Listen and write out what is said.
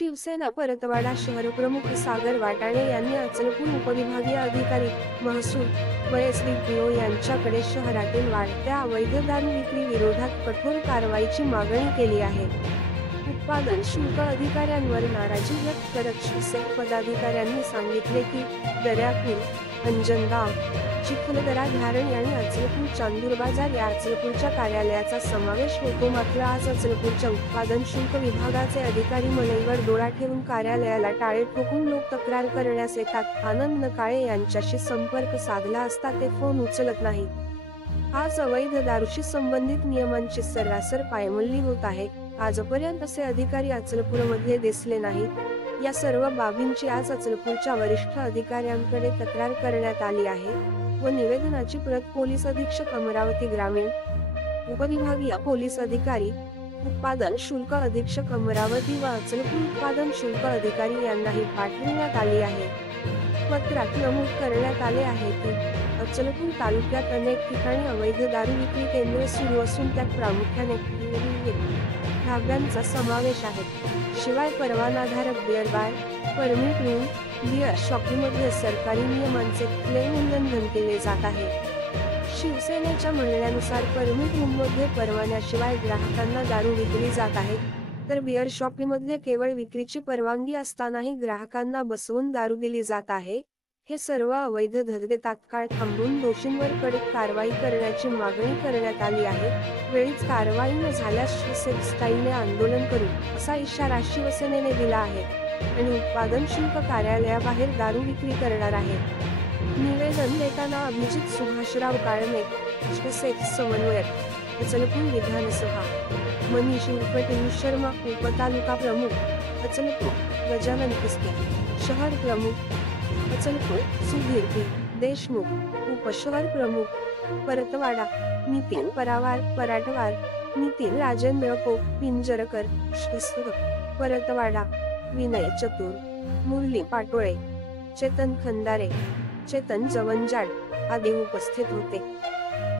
शिवसेना परतवाडा शहरप्रमुख सागर वाटाणे यांनी अचलपूर उपविभागीय अधिकारी महसूल व SDPO यांच्याकडे शहरातील वाढत्या अवैध दारू विक्री विरोधात कठोर कारवाईची मागणी केली आहे। उत्पादन शुल्क अधिकाऱ्यांवर नाराजी व्यक्त करत शिवसेना पदाधिकाऱ्यांनी सांगितले की दर्यापूर, अंजनगाव, चिखलदरा, धारण आणि अचलपूर चांदूर बाजार या अचलपूरच्या कार्यालयाचा समावेश होतो। मात्र आज अचलपूरच्या उत्पादन शुल्क विभागाचे अधिकारी मनईवर डोळा ठेवून कार्यालयाला टाळे ठोकून लोक तक्रार करण्यास येतात। आनंद काळे यांच्याशी संपर्क साधला असता ते फोन उचलत नाही। आज अवैध दारूशी संबंधित नियमांची सर्रासर पायमल्ली होत आहे। आजपर्यंत असे अधिकारी अचलपूरमध्ये दिसले नाहीत। या सर्व बाबींची आज अचलपूरच्या वरिष्ठ अधिकाऱ्यांकडे तक्रार करण्यात आली आहे व निवेदनाची प्रत पोलीस अधीक्षक अमरावती ग्रामीण, उपविभागीय पोलीस अधिकारी, उत्पादन शुल्क अधीक्षक अमरावती व अचलपूर उत्पादन शुल्क अधिकारी यांनाही पाठविण्यात आली आहे। पत्रात नमूद करण्यात आले आहे की अचलपूर तालुक्यात अनेक ठिकाणी अवैध दारू विक्री केंद्रे सुरू असून त्यात प्रामुख्याने ढाब्यांचा समावेश आहे। शिवाय परवानाधारक beer bar, permit room, beer शॉपीमध्ये सरकारी नियमांचे खुले उल्लंघन केले जात आहे। शिवसेनेच्या म्हणण्यानुसार परमिट रूममध्ये परवान्याशिवाय ग्राहकांना दारू विकली जात आहे, तर बिअर शॉपीमध्ये केवळ विक्रीची परवानगी असतानाही ग्राहकांना बसवून दारू दिली जात आहे। हे सर्व अवैध धंदे तात्काळ थांबवून दोषींवर कडक कारवाई करण्याची मागणी करण्यात आली आहे। वेळीच कारवाई न झाल्यास शिवसेनेने आंदोलन करू असा इशारा शिवसेनेने दिला आहे आणि उत्पादन शुल्क कार्यालयाबाहेर दारू विक्री करणार आहे। निवेदन देताना अभिजित सुभाषराव काळमे, शिवसेना समन्वयक, अचलपूर विधानसभा, मनीष उर्फ टिनू शर्मा, उपतालुका प्रमुख, अचलपूर, गजानन कुस्ते, शहर प्रमुख, अचलपूर, सुधीर पी. देशमुख, उपशहर प्रमुख, परतवाडा, नितीन परावार, पराटवार, नितीन राजेंद्र को, पिंजरकर, शिवसेना परतवाडा, विनय चतुर, मुरली पाटोळे, चेतन खंदारे, चेतन जवंजाड आदी उपस्थित होते।